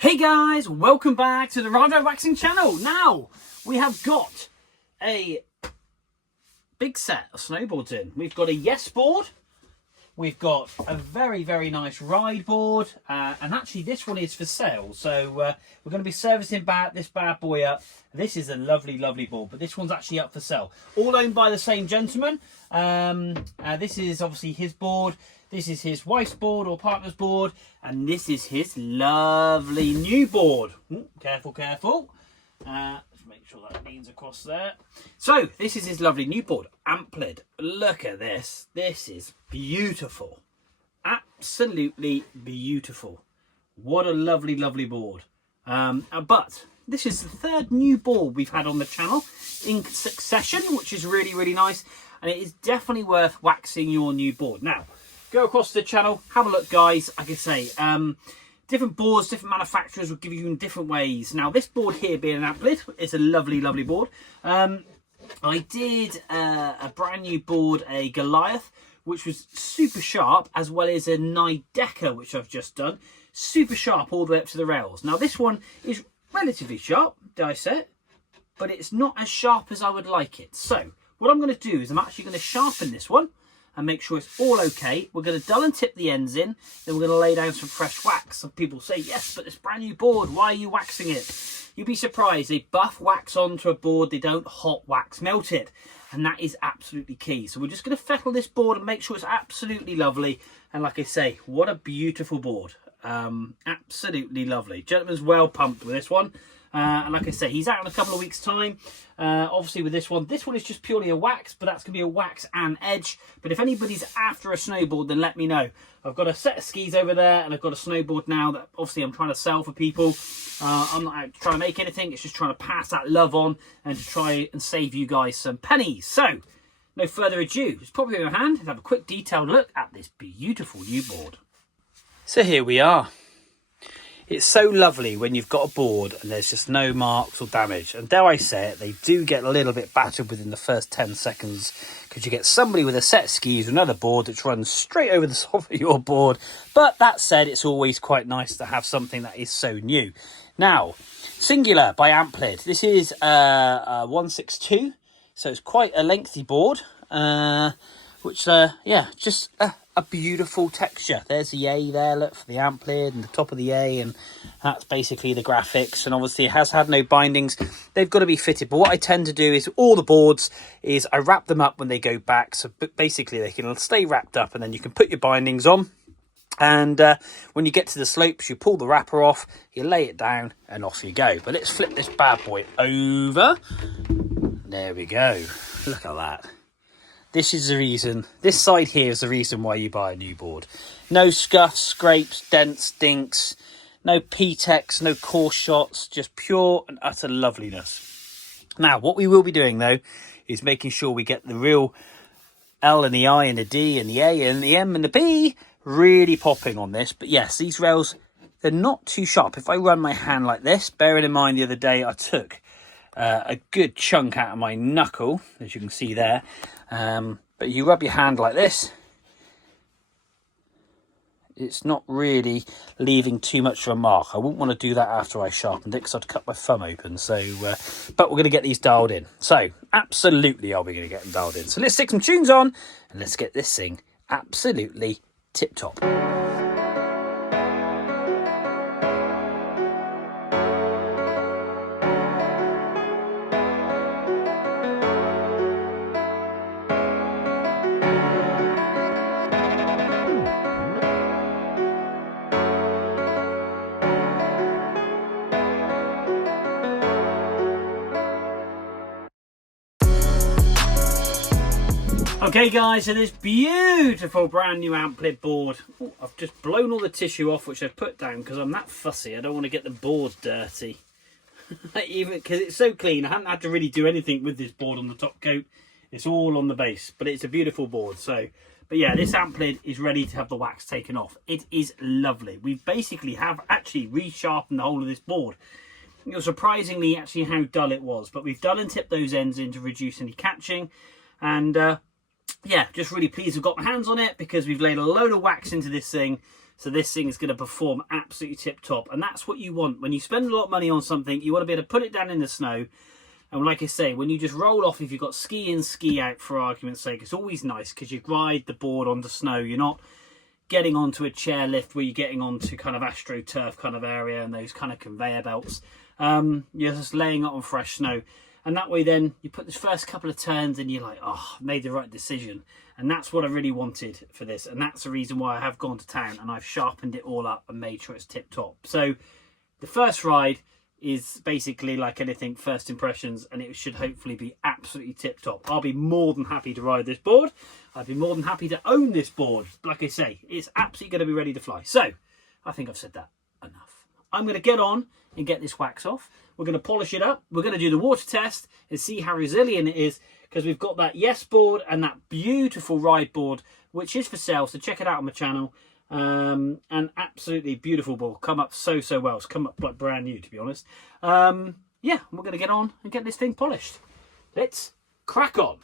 Hey guys, welcome back to the Ride Waxing channel. Now, we have got a big set of snowboards in. We've got a Yes board, we've got a very, very nice ride board, and actually this one is for sale. So we're going to be servicing this bad boy up. This is a lovely, lovely board, but this one's actually up for sale. All owned by the same gentleman. This is obviously his board. This is his wife's board or partner's board, and this is his lovely new board. Ooh, careful, careful. Let's make sure that leans across there. So this is his lovely new board, Amplid. Look at this. This is beautiful. Absolutely beautiful. What a lovely, lovely board. But this is the third new board we've had on the channel in succession, which is really, really nice. And it is definitely worth waxing your new board. Now, go across to the channel, have a look, guys. Like I say, different boards, different manufacturers will give you in different ways. Now, this board here being an Amplid is a lovely, lovely board. I did a brand new board, a Goliath, which was super sharp, as well as a Nidecker, which I've just done. Super sharp all the way up to the rails. Now, this one is relatively sharp, dare I say, but it's not as sharp as I would like it. So, what I'm going to do is I'm actually going to sharpen this one and make sure it's all okay. We're going to dull and tip the ends in, then we're going to lay down some fresh wax. Some people say, yes, but it's brand new board, why are you waxing it? You'd be surprised, they buff wax onto a board, they don't hot wax melt it, and that is absolutely key. So we're just going to fettle this board and make sure it's absolutely lovely. And like I say, what a beautiful board. Absolutely lovely. Gentleman's well pumped with this one. And like I say, he's out in a couple of weeks' time. Obviously with this one is just purely a wax, but that's going to be a wax and edge. But if anybody's after a snowboard, then let me know. I've got a set of skis over there, and I've got a snowboard now that obviously I'm trying to sell for people. I'm not out trying to make anything. It's just trying to pass that love on and to try and save you guys some pennies. So, no further ado, just pop it in your hand and have a quick detailed look at this beautiful new board. So here we are. It's so lovely when you've got a board and there's just no marks or damage. And dare I say it, they do get a little bit battered within the first 10 seconds because you get somebody with a set of skis, another board that runs straight over the top of your board. But that said, it's always quite nice to have something that is so new. Now, Singular by Amplid. This is a 162, so it's quite a lengthy board, which, yeah, just a beautiful texture. There's the A there, look, for the Amplid and the top of the A, and that's basically the graphics. And obviously it has had no bindings. They've got to be fitted, but what I tend to do is all the boards is I wrap them up when they go back, so basically they can stay wrapped up, and then you can put your bindings on. And when you get to the slopes, you pull the wrapper off, you lay it down, and off you go. But let's flip this bad boy over. There we go. Look at that. This is the reason, this side here is the reason why you buy a new board. No scuffs, scrapes, dents, dinks, no P-Tex, no coarse shots, just pure and utter loveliness. Now, what we will be doing though, is making sure we get the real L and the I and the D and the A and the M and the B really popping on this. But yes, these rails, they're not too sharp. If I run my hand like this, bearing in mind the other day I took a good chunk out of my knuckle, as you can see there. But you rub your hand like this, it's not really leaving too much of a mark. I wouldn't want to do that after I sharpened it because I'd cut my thumb open. So, but we're going to get these dialed in. So, absolutely are we going to get them dialed in. So let's stick some tunes on and let's get this thing absolutely tip-top. Okay guys, so this beautiful brand new Amplid board. Ooh, I've just blown all the tissue off which I've put down because I'm that fussy. I don't want to get the board dirty. Even because it's so clean, I haven't had to really do anything with this board on the top coat. It's all on the base, but it's a beautiful board. So, but yeah, this Amplid is ready to have the wax taken off. It is lovely. We basically have actually resharpened the whole of this board. It was surprisingly actually how dull it was, but we've dull and tipped those ends in to reduce any catching. And yeah, just really pleased I've got my hands on it because we've laid a load of wax into this thing. So this thing is going to perform absolutely tip top. And that's what you want. When you spend a lot of money on something, you want to be able to put it down in the snow. And like I say, when you just roll off, if you've got ski in, ski out, for argument's sake, it's always nice because you ride the board onto snow. You're not getting onto a chairlift where you're getting onto kind of AstroTurf kind of area and those kind of conveyor belts. You're just laying it on fresh snow. And that way then you put this first couple of turns and you're like, oh, I made the right decision. And that's what I really wanted for this. And that's the reason why I have gone to town and I've sharpened it all up and made sure it's tip top. So the first ride is basically like anything, first impressions, and it should hopefully be absolutely tip top. I'll be more than happy to ride this board. I'd be more than happy to own this board. Like I say, it's absolutely going to be ready to fly. So I think I've said that enough. I'm going to get on and get this wax off. We're going to polish it up. We're going to do the water test and see how resilient it is, because we've got that Yes board and that beautiful ride board, which is for sale. So check it out on my channel. And absolutely beautiful board. Come up so well. It's come up like brand new, to be honest. Yeah, we're going to get on and get this thing polished. Let's crack on.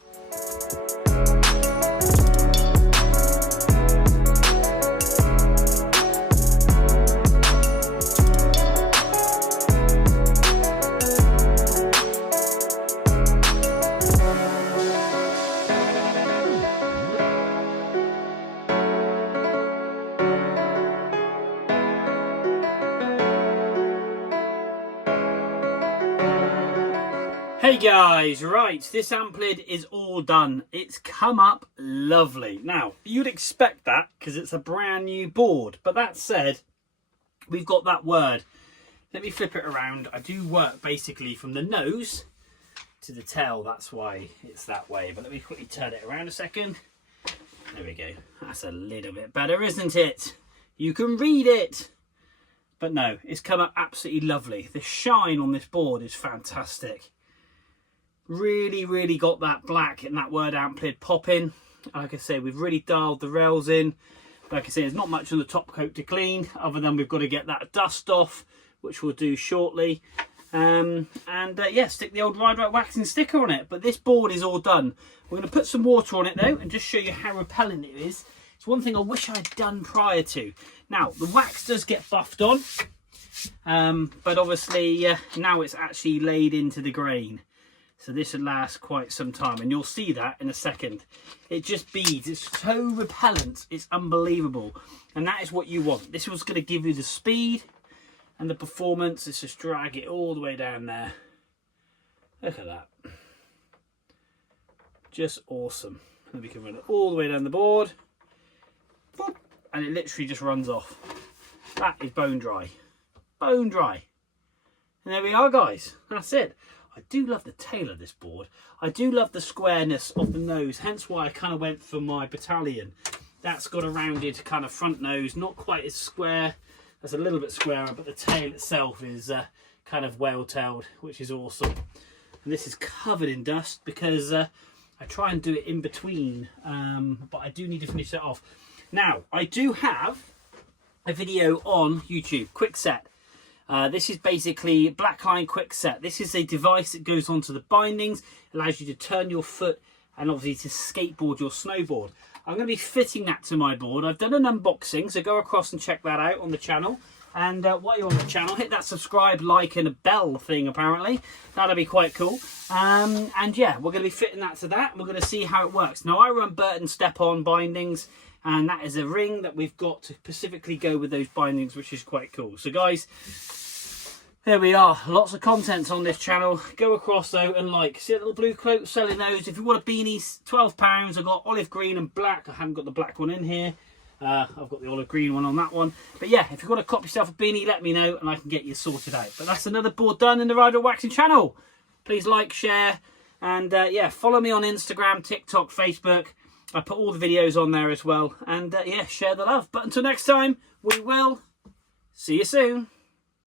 Hey guys, right, this Amplid is all done. It's come up lovely. Now, you'd expect that because it's a brand new board. But that said, we've got that word. Let me flip it around. I do work basically from the nose to the tail. That's why it's that way. But let me quickly turn it around a second. There we go. That's a little bit better, isn't it? You can read it. But no, it's come up absolutely lovely. The shine on this board is fantastic. Really got that black and that word Amplid popping. Like I say, we've really dialed the rails in. Like I say, there's not much on the top coat to clean, other than we've got to get that dust off, which we'll do shortly. Yeah, stick the old Ride Right waxing sticker on it. But this board is all done. We're going to put some water on it though, and just show you how repellent it is. It's one thing I wish I'd done prior to. Now, the wax does get buffed on, but obviously now it's actually laid into the grain. So this will last quite some time, and you'll see that in a second. It just beads. It's so repellent. It's unbelievable. And that is what you want. This was going to give you the speed and the performance. Let's just drag it all the way down there. Look at that. Just awesome. And we can run it all the way down the board. Boop, and it literally just runs off. That is bone dry. Bone dry. And there we are, guys. That's it. I do love the tail of this board. I do love the squareness of the nose, hence why I kind of went for my Battalion. That's got a rounded kind of front nose, not quite as square. That's a little bit squarer, but the tail itself is kind of whale-tailed, which is awesome. And this is covered in dust because I try and do it in between, but I do need to finish that off. Now, I do have a video on YouTube, quick set. This is basically Blackline Quick Set. This is a device that goes onto the bindings, allows you to turn your foot and obviously to skateboard your snowboard. I'm going to be fitting that to my board. I've done an unboxing, so go across and check that out on the channel. And while you're on the channel, hit that subscribe, like and a bell thing apparently. That'll be quite cool. And yeah, we're going to be fitting that to that. We're going to see how it works. Now I run Burton step-on bindings, and that is a ring that we've got to specifically go with those bindings, which is quite cool. So guys, there we are. Lots of content on this channel. Go across though and like. See that little blue cloak? Selling those. If you want a beanie, £12. I've got olive green and black. I haven't got the black one in here. I've got the olive green one on that one. But yeah, if you've got to cop yourself a beanie, let me know and I can get you sorted out. But that's another board done in the Ride Right Waxing channel. Please like, share, and yeah, follow me on Instagram, TikTok, Facebook. I put all the videos on there as well. And yeah, share the love. But until next time, we will see you soon.